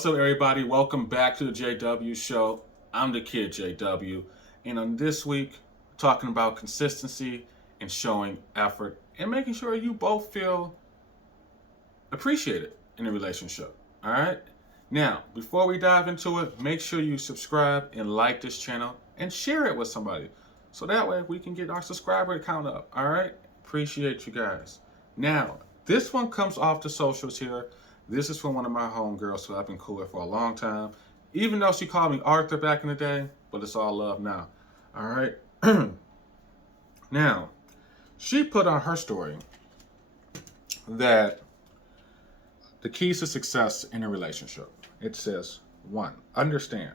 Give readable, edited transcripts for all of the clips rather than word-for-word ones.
What's up, everybody? Welcome back to the JW Show. I'm the kid JW, and on this week, talking about consistency and showing effort and making sure you both feel appreciated in a relationship. All right? Now, before we dive into it, make sure you subscribe and like this channel and share it with somebody so that way we can get our subscriber count up. All right? Appreciate you guys. Now, this one comes off the socials here. This is from one of my homegirls who I've been cool with for a long time. Even though she called me Arthur back in the day, but it's all love now. All right? Now, she put on her story that the keys to success in a relationship. It says, one, understand.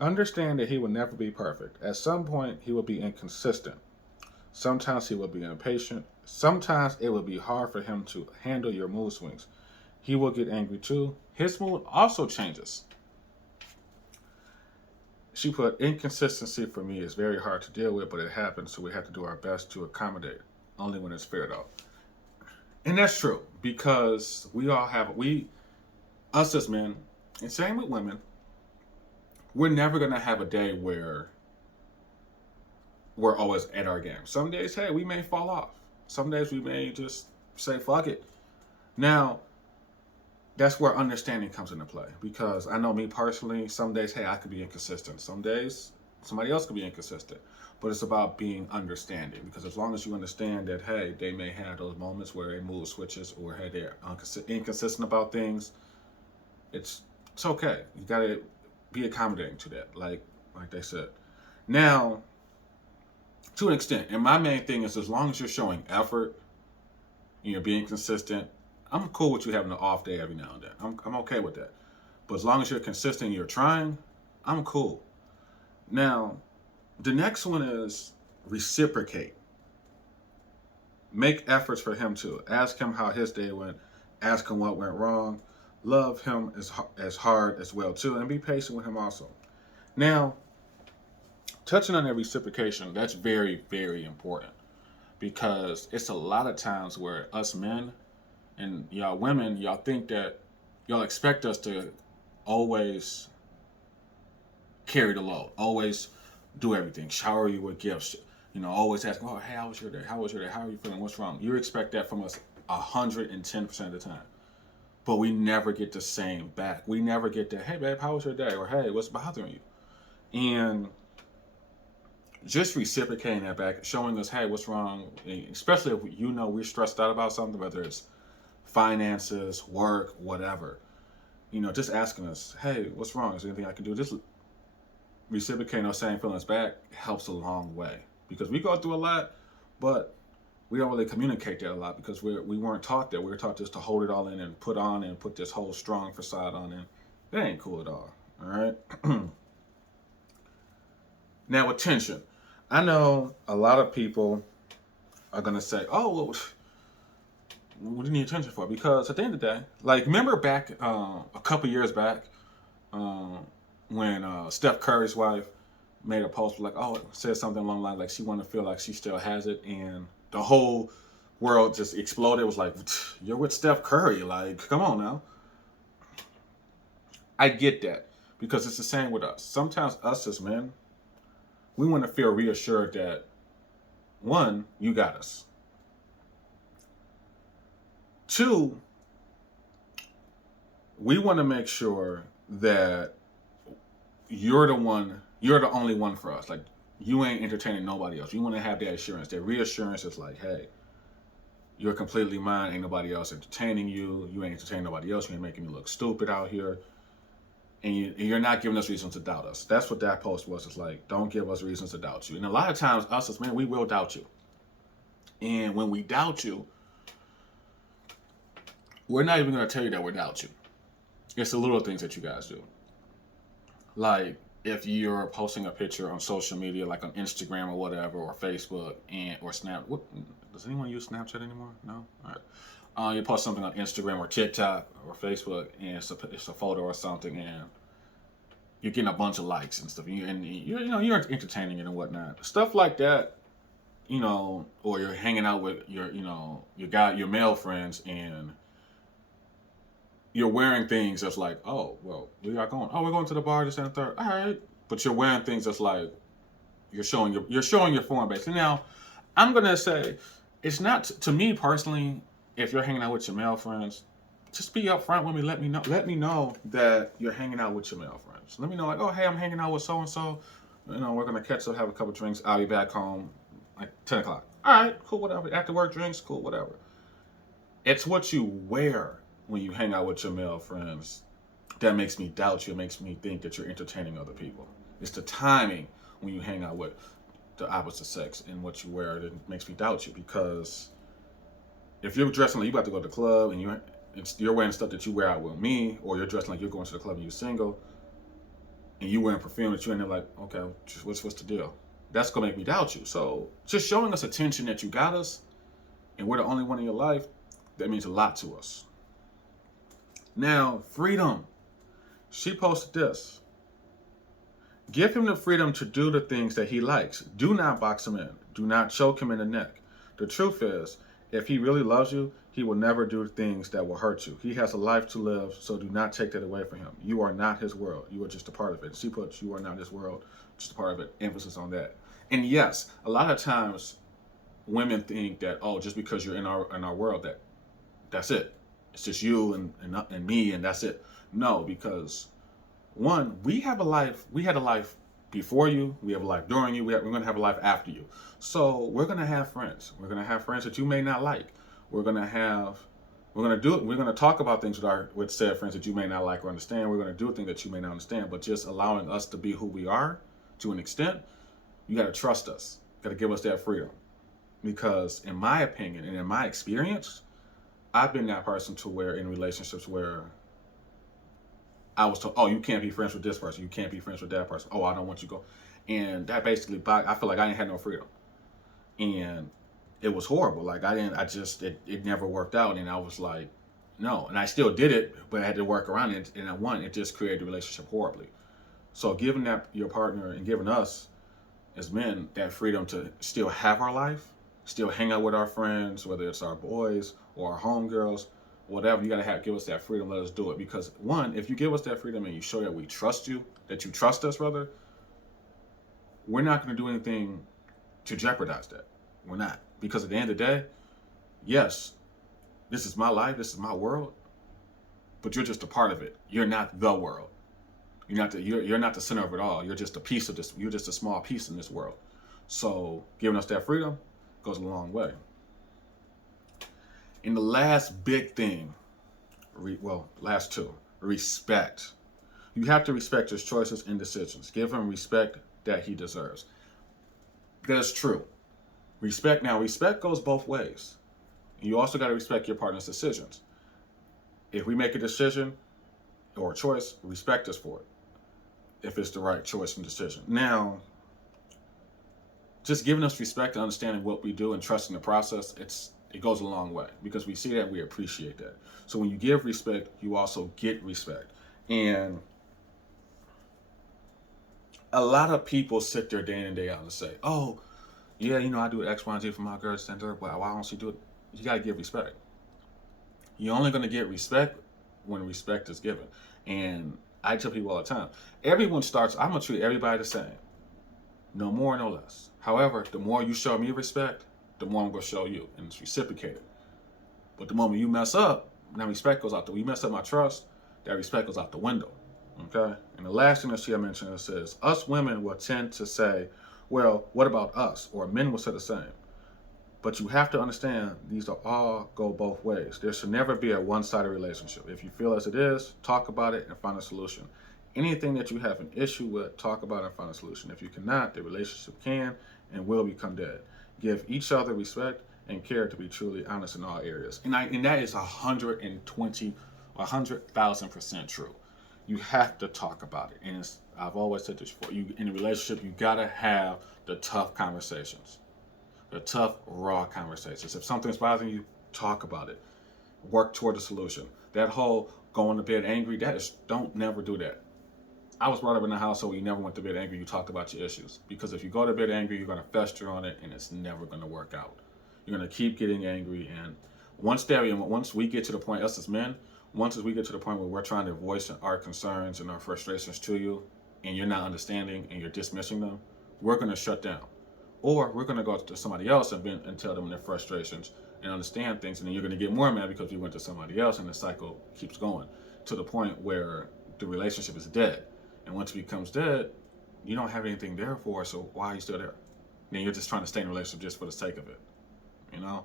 Understand that he will never be perfect. At some point, he will be inconsistent. Sometimes he will be impatient. Sometimes it will be hard for him to handle your mood swings. He will get angry too. His mood also changes. She put, inconsistency for me is very hard to deal with, but it happens, so we have to do our best to accommodate. Only when it's fair, though. And that's true, because us as men, and same with women, we're never going to have a day where we're always at our game. Some days, hey, we may fall off. Some days we may just say, fuck it. Now, that's where understanding comes into play, because I know me personally, some days, hey, I could be inconsistent. Some days, somebody else could be inconsistent. But it's about being understanding, because as long as you understand that, hey, they may have those moments where a mood switches or, hey, they're inconsistent about things, it's okay. You got to be accommodating to that, like they said. Now, to an extent, and my main thing is as long as you're showing effort and you're being consistent, I'm cool with you having an off day every now and then. I'm okay with that. But as long as you're consistent and you're trying, I'm cool. Now, the next one is reciprocate. Make efforts for him too. Ask him how his day went. Ask him what went wrong. Love him as hard as well too, and be patient with him also. Now, touching on that reciprocation, that's very, very important, because it's a lot of times where us men and y'all women, y'all think that y'all expect us to always carry the load, always do everything, shower you with gifts, always ask, oh, hey, how was your day? How was your day? How are you feeling? What's wrong? You expect that from us 110% of the time. But we never get the same back. We never get that, hey, babe, how was your day? Or, hey, what's bothering you? And just reciprocating that back, showing us, hey, what's wrong? Especially if we're stressed out about something, whether it's finances, work, whatever. Just asking us, hey, what's wrong? Is there anything I can do? Just reciprocating those same feelings back helps a long way, because we go through a lot, but we don't really communicate that a lot because we weren't taught that. We were taught just to hold it all in and put this whole strong facade on, and that ain't cool at all. All right. Now, attention. I know a lot of people are gonna say, "Oh, well, what do you need attention for?" Because at the end of the day, like, remember back a couple years back, when Steph Curry's wife made a post like, oh, it said something along the line like she wanted to feel like she still has it, and the whole world just exploded. It was like, you're with Steph Curry, like, come on now. I get that, because it's the same with us. Sometimes us as men, we want to feel reassured that, one, you got us. Two, we want to make sure that you're the only one for us. Like, you ain't entertaining nobody else. You want to have that assurance. That reassurance is like, hey, you're completely mine. Ain't nobody else entertaining you. You ain't entertaining nobody else. You ain't making me look stupid out here. And you're not giving us reasons to doubt us. That's what that post was. It's like, don't give us reasons to doubt you. And a lot of times, us as men, we will doubt you. And when we doubt you, we're not even going to tell you that we doubt you. It's the little things that you guys do. Like, if you're posting a picture on social media, like on Instagram or whatever, or Facebook, or Snap. Does anyone use Snapchat anymore? No? All right. You post something on Instagram or TikTok or Facebook, and it's a photo or something, and you're getting a bunch of likes and stuff. You're entertaining it and whatnot. Stuff like that, or you're hanging out with your male friends, and you're wearing things that's like, oh, well, we are going. Oh, we're going to the bar this and the third. All right, but you're wearing things that's like you're showing your foreign base. And now, I'm gonna say, it's not to me personally. If you're hanging out with your male friends, just be upfront with me. Let me know. Let me know that you're hanging out with your male friends. Let me know, like, oh, hey, I'm hanging out with so and so. You know, we're gonna catch up, have a couple drinks. I'll be back home like 10 o'clock. All right, cool, whatever. After work drinks, cool, whatever. It's what you wear when you hang out with your male friends that makes me doubt you. It makes me think that you're entertaining other people. It's the timing when you hang out with the opposite sex and what you wear that makes me doubt you. Because if you're dressing like you about to go to the club and you're wearing stuff that you wear out with me, or you're dressing like you're going to the club and you're single, and you wearing perfume that you end up like, okay, what's the deal? That's gonna make me doubt you. So just showing us attention that you got us, and we're the only one in your life, that means a lot to us. Now, freedom. She posted this. Give him the freedom to do the things that he likes. Do not box him in. Do not choke him in the neck. The truth is, if he really loves you, he will never do things that will hurt you. He has a life to live, so do not take that away from him. You are not his world. You are just a part of it. She puts, you are not his world, just a part of it. Emphasis on that. And yes, a lot of times women think that, oh, just because you're in our world, that's it. It's just you and me, and that's it. No, because one, we have a life. We had a life before you. We have a life during you. We're going to have a life after you. So we're going to have friends. We're going to have friends that you may not like. We're going to talk about things with said friends that you may not like or understand. We're going to do things that you may not understand. But just allowing us to be who we are to an extent, you got to trust us. You got to give us that freedom. Because in my opinion and in my experience, I've been that person to where in relationships where I was told, oh, you can't be friends with this person. You can't be friends with that person. Oh, I don't want you to go. And that basically, I feel like I didn't have no freedom. And it was horrible. Like it never worked out. And I was like, no. And I still did it, but I had to work around it. And it just created the relationship horribly. So giving that your partner and giving us as men that freedom to still have our life, still hang out with our friends, whether it's our boys or our homegirls, whatever, you gotta give us that freedom. Let us do it. Because one, if you give us that freedom and you show that we trust you, that you trust us, rather, we're not gonna do anything to jeopardize that. We're not. Because at the end of the day, yes, this is my life, this is my world, but you're just a part of it. You're not the world. You're not the center of it all. You're just a piece of this. You're just a small piece in this world. So giving us that freedom goes a long way. And the last big thing, last two, respect. You have to respect his choices and decisions. Give him respect that he deserves. That's true. Respect goes both ways. You also got to respect your partner's decisions. If we make a decision or a choice, respect us for it. If it's the right choice and decision. Now, just giving us respect and understanding what we do and trusting the process, it goes a long way because we see that, we appreciate that. So when you give respect, you also get respect. And a lot of people sit there day in and day out and say, oh, yeah, I do X, Y, and Z for my girl center, but why don't you do it? You got to give respect. You're only going to get respect when respect is given. And I tell people all the time, I'm going to treat everybody the same. No more, no less. However, the more you show me respect, the more I'm going to show you. And it's reciprocated. But the moment you mess up, that respect goes out the window. You mess up my trust, that respect goes out the window. Okay? And the last thing that she mentioned is, us women will tend to say, well, what about us? Or men will say the same. But you have to understand, these are all go both ways. There should never be a one-sided relationship. If you feel as it is, talk about it and find a solution. Anything that you have an issue with, talk about it and find a solution. If you cannot, the relationship can and will become dead. Give each other respect and care to be truly honest in all areas. And that is 100,000% true. You have to talk about it. And I've always said this before. In a relationship, you gotta have the tough conversations. The tough, raw conversations. If something's bothering you, talk about it. Work toward a solution. That whole going to bed angry, don't never do that. I was brought up in a household where you never went to bed angry, you talked about your issues. Because if you go to bed angry, you're going to fester on it and it's never going to work out. You're going to keep getting angry. And once we get to the point, us as men, Once we get to the point where we're trying to voice our concerns and our frustrations to you, and you're not understanding and you're dismissing them, we're going to shut down. Or we're going to go to somebody else and tell them their frustrations and understand things, and then you're going to get more mad because we went to somebody else, and the cycle keeps going to the point where the relationship is dead. And once it becomes dead, you don't have anything there for us, so why are you still there? Then you're just trying to stay in a relationship just for the sake of it, you know?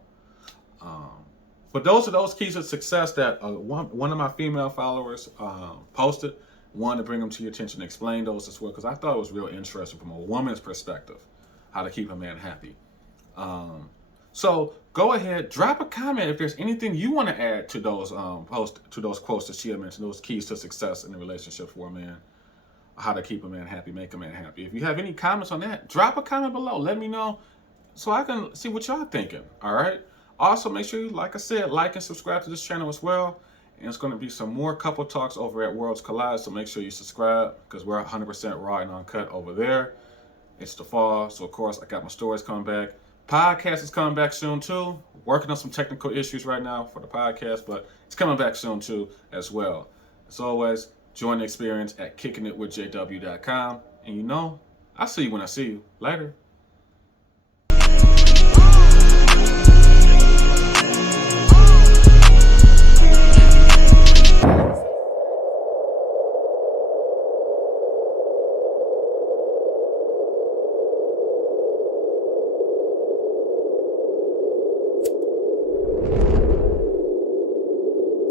But those are those keys of success that one of my female followers posted. Wanted to bring them to your attention and explain those as well, because I thought it was real interesting from a woman's perspective, how to keep a man happy. So go ahead, drop a comment if there's anything you want to add to those those quotes that she had mentioned, those keys to success in the relationship for a man, how to keep a man happy, make a man happy. If you have any comments on that, drop a comment below. Let me know so I can see what y'all thinking. All right. Also, make sure you, like I said, like and subscribe to this channel as well. And it's going to be some more couple talks over at Worlds Collide, so make sure you subscribe because we're 100% raw and uncut over there. It's the fall, so of course I got my stories coming back. Podcast is coming back soon too. Working on some technical issues right now for the podcast, but it's coming back soon too as well. As always, join the experience at kickingitwithjw.com. And you know, I'll see you when I see you. Later.